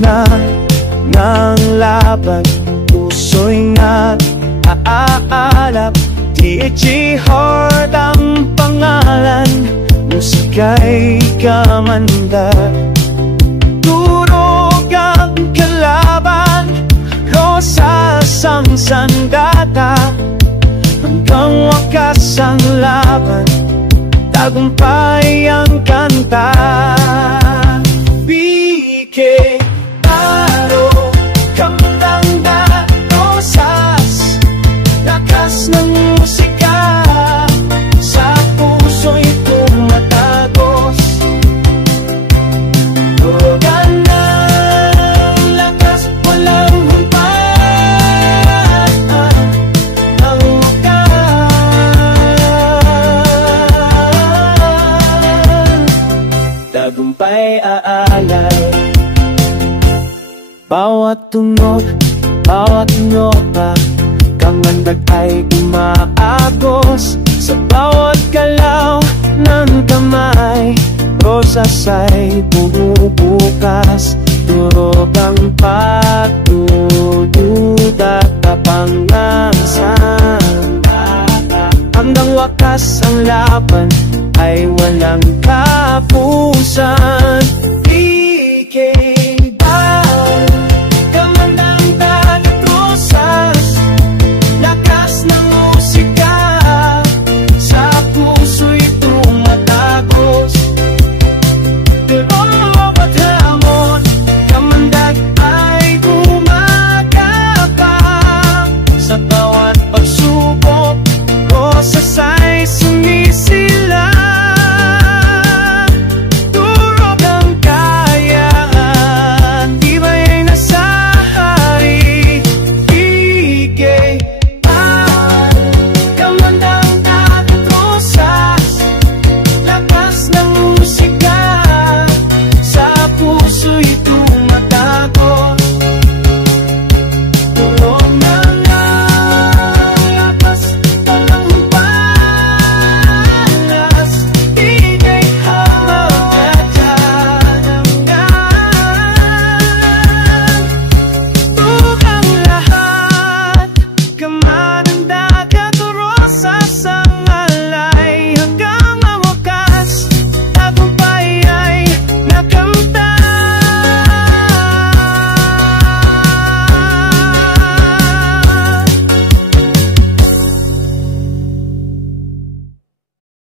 na ng laban, puso'y nag-aalap. THG Heart ang pangalan, musika'y kamanda. Durog ang kalaban, rosas ang sandata. Hanggang wakas ang laban, tagumpay ang kanta. BK Taro, kamdanga, rosas, lakas ng musika, sa puso'y tumatagos. Tugan ng lakas, walang humpat ang wakas. Tagumpay aalay, bawat tunog, bawat nota, kamandag ay umaagos. Sa bawat galaw ng kamay, rosas ay bumubukas.